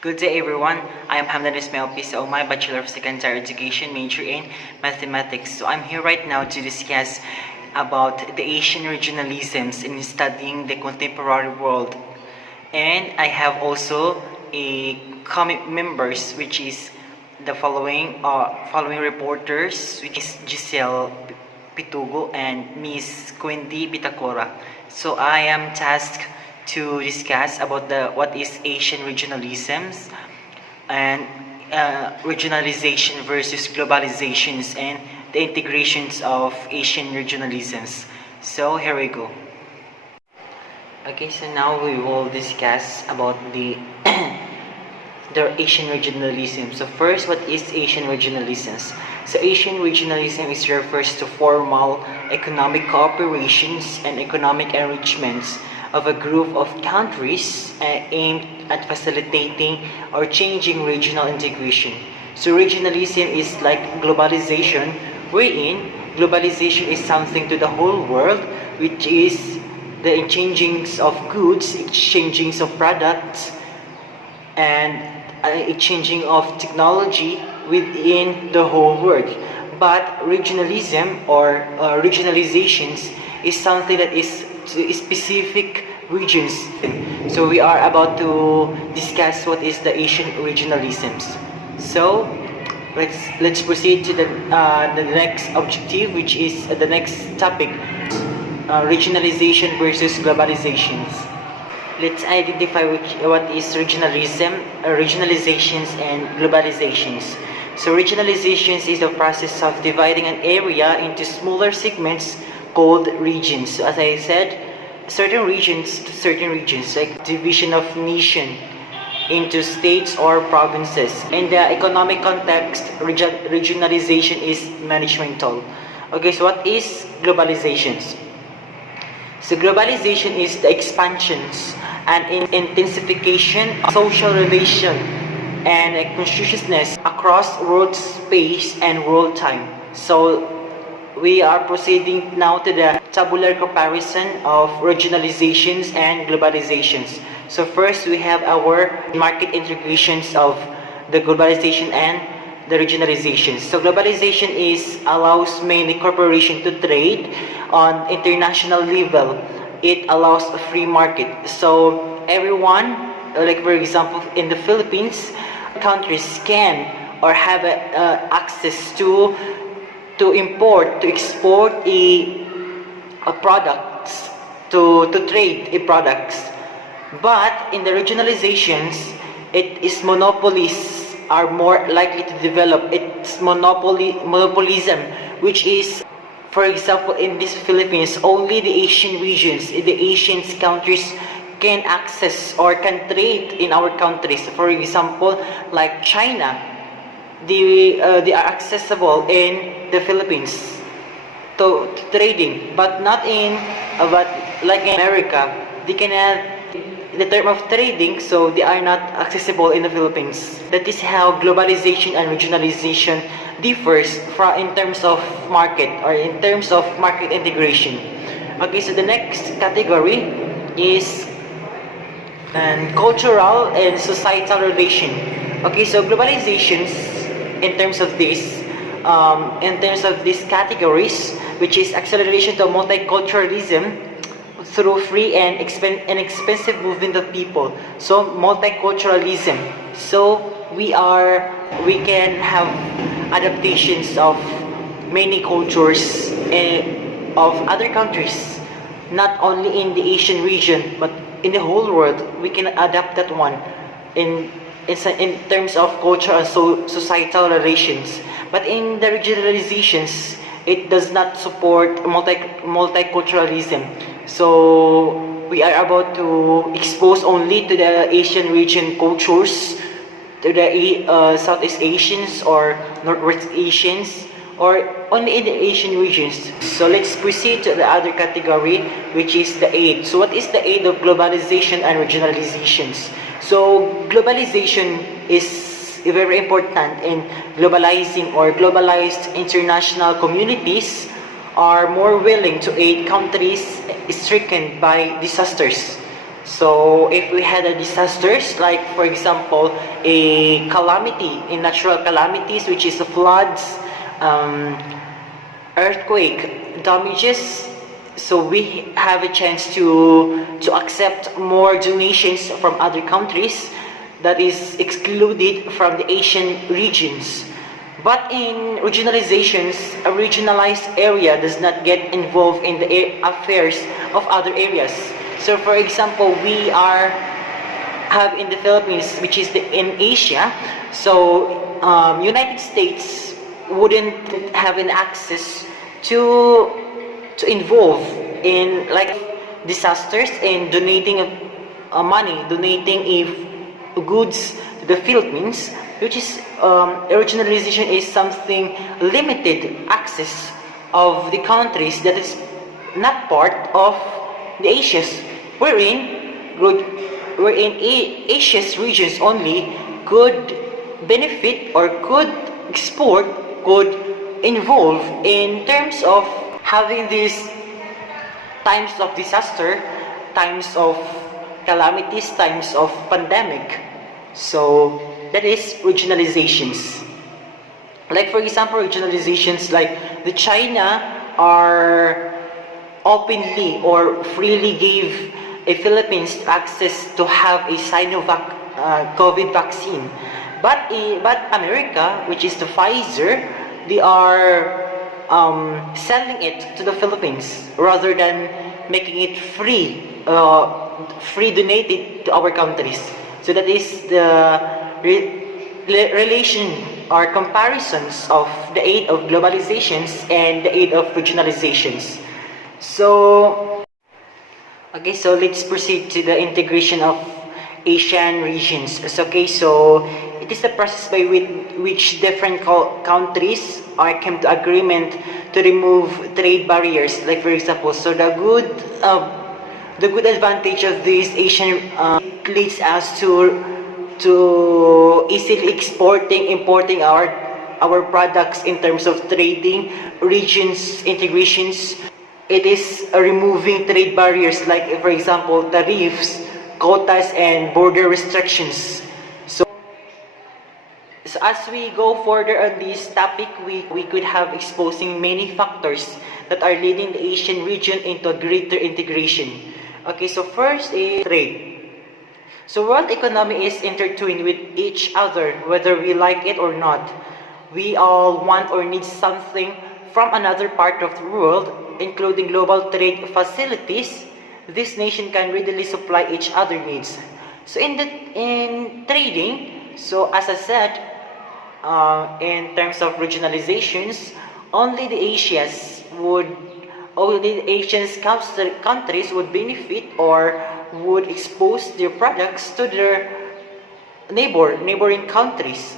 Good day everyone. I am Hamdan Ismael Saumay, Bachelor of Secondary Education, major in Mathematics. So I'm here right now to discuss about the Asian regionalisms in studying the contemporary world. And I have also a members, which is the following reporters, which is Jesil, Pitogo, and Miss Lindy, Bitacura. So I am tasked to discuss about what is Asian regionalisms and regionalization versus globalizations and the integrations of Asian regionalisms. So here we go. Okay, so now we will discuss about the Asian regionalism. So first, what is Asian regionalisms? So Asian regionalism refers to formal economic cooperations and economic enrichments of a group of countries aimed at facilitating or changing regional integration. So regionalism is like globalization, wherein globalization is something to the whole world, which is the exchangings of goods, exchangings of products, and exchanging of technology within the whole world. But regionalism or regionalizations is something that is specific regions. So we are about to discuss what is the Asian regionalisms. So let's proceed to the next objective, which is the next topic, regionalization versus globalizations. Let's identify what is regionalism, regionalizations, and globalizations. So regionalizations is the process of dividing an area into smaller segments called regions. So as I said, certain regions to certain regions, like division of nation into states or provinces. In the economic context, regionalization is managemental. Okay, so what is globalizations? So globalization is the expansions and intensification of social relation and consciousness across world space and world time. So we are proceeding now to the tabular comparison of regionalizations and globalizations. So first we have our market integrations of the globalization and the regionalization. So globalization allows many corporations to trade on international level. It allows a free market. So everyone, like for example in the Philippines, countries can or have access to import, to export a products, to trade a products. But in the regionalizations, monopolies are more likely to develop. It's monopolism, which is, for example, in this Philippines, only the Asian regions, the Asian countries can access or can trade in our countries. For example, like China, they are accessible in the Philippines to trading, but not in but like in America, they cannot the term of trading, so they are not accessible in the Philippines. That is how globalization and regionalization differs in terms of market or in terms of market integration. Okay, so the next category is cultural and societal relation. Okay, so globalizations in terms of these categories, which is acceleration to multiculturalism through free and inexpensive movement of people. So multiculturalism. So we can have adaptations of many cultures of other countries, not only in the Asian region but in the whole world. We can adapt that one in terms of culture and societal relations. But in the regionalizations, it does not support multiculturalism. So we are about to expose only to the Asian region cultures, to the Southeast Asians or Northwest Asians, or only in the Asian regions. So let's proceed to the other category, which is the aid. So what is the aid of globalization and regionalizations? So globalization is very important in globalizing or globalized international communities are more willing to aid countries stricken by disasters. So if we had a disasters, like for example, a calamity, in natural calamities, which is the floods, earthquake damages, so we have a chance to accept more donations from other countries that is excluded from the Asian regions. But in regionalizations, a regionalized area does not get involved in the affairs of other areas. So for example, we have in the Philippines, which is in Asia, so United States wouldn't have an access to involve in like disasters and donating money, donating goods to the Philippines, which is regionalization is something limited access of the countries that is not part of the Asia's, wherein Asia's regions only could benefit or could export, could involve in terms of having these times of disaster, times of calamities, times of pandemic. So that is regionalizations. Like for example, regionalizations like the China are openly or freely gave a Philippines access to have a Sinovac COVID vaccine. But America, which is the Pfizer, they are selling it to the Philippines rather than making it free donated to our countries. So that is the relation or comparisons of the aid of globalizations and the aid of regionalizations. So, okay, so let's proceed to the integration of Asian regions. So it is the process by which different countries are came to agreement to remove trade barriers. Like for example, so the good advantage of this Asian leads us to easily importing our products in terms of trading, regions, integrations. It is removing trade barriers like for example tariffs, quotas, and border restrictions. So as we go further on this topic, we could have exposing many factors that are leading the Asian region into greater integration. Okay, so first is trade. So world economy is intertwined with each other, whether we like it or not. We all want or need something from another part of the world, including global trade facilities. This nation can readily supply each other needs. So in trading, so as I said, in terms of regionalizations, only the Asian countries would benefit or would expose their products to their neighboring countries.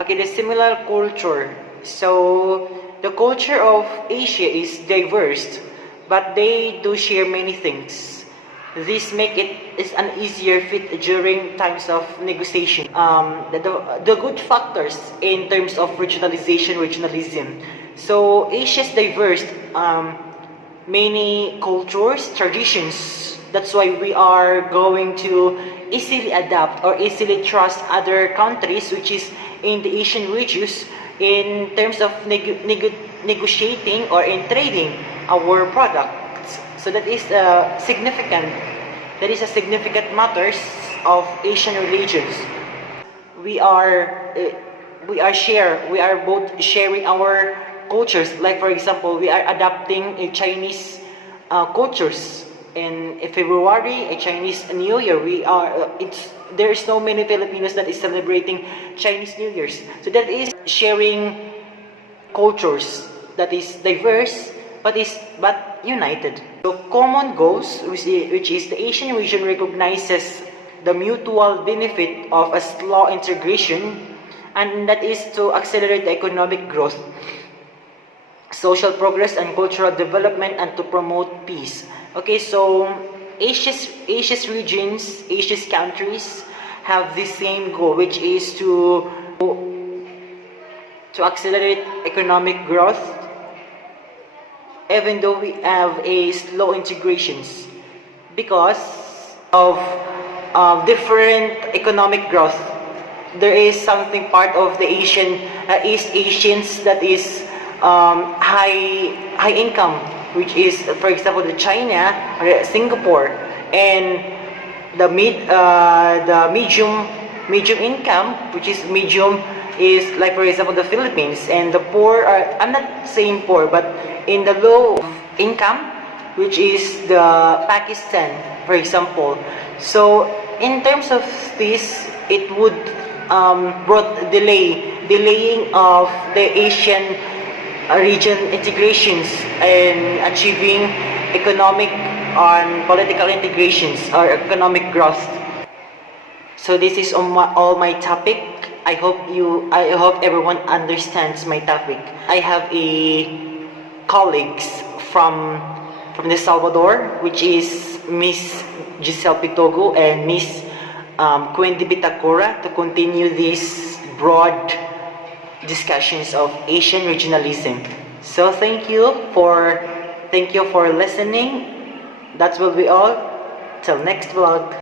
Okay, the similar culture. So the culture of Asia is diverse, but they do share many things. This make it is an easier fit during times of negotiation. The good factors in terms of regionalism. So Asia's diverse, many cultures, traditions. That's why we are going to easily adapt or easily trust other countries, which is in the Asian regions, in terms of negotiating or in trading our products. So that is significant. That is a significant matters of Asian religions. We are both sharing our cultures. Like for example, we are adapting a Chinese cultures. In February, a Chinese New Year, there is no many Filipinos that is celebrating Chinese New Year's. So that is sharing cultures that is diverse but united. So common goals, which is the Asian region recognizes the mutual benefit of a slow integration, and that is to accelerate the economic growth, social progress, and cultural development, and to promote peace. Okay, so Asia's regions, Asia's countries have the same goal, which is to accelerate economic growth, even though we have a slow integrations. because of different economic growth. There is something part of the East Asians that is high income, which is, for example, the China or Singapore, and the medium income, which is medium, is like, for example, the Philippines, and the poor are, I'm not saying poor, but in the low income, which is the Pakistan, for example. So in terms of this, it would brought delaying of the Asian region integrations and achieving economic and political integrations or economic growth. So this is all my topic. I hope everyone understands my topic. I have a colleagues from El Salvador, which is Miss Jesil Pitogo and Miss Bitacura, to continue these broad discussions of Asian regionalism. So thank you for listening. That will be all. Till next vlog.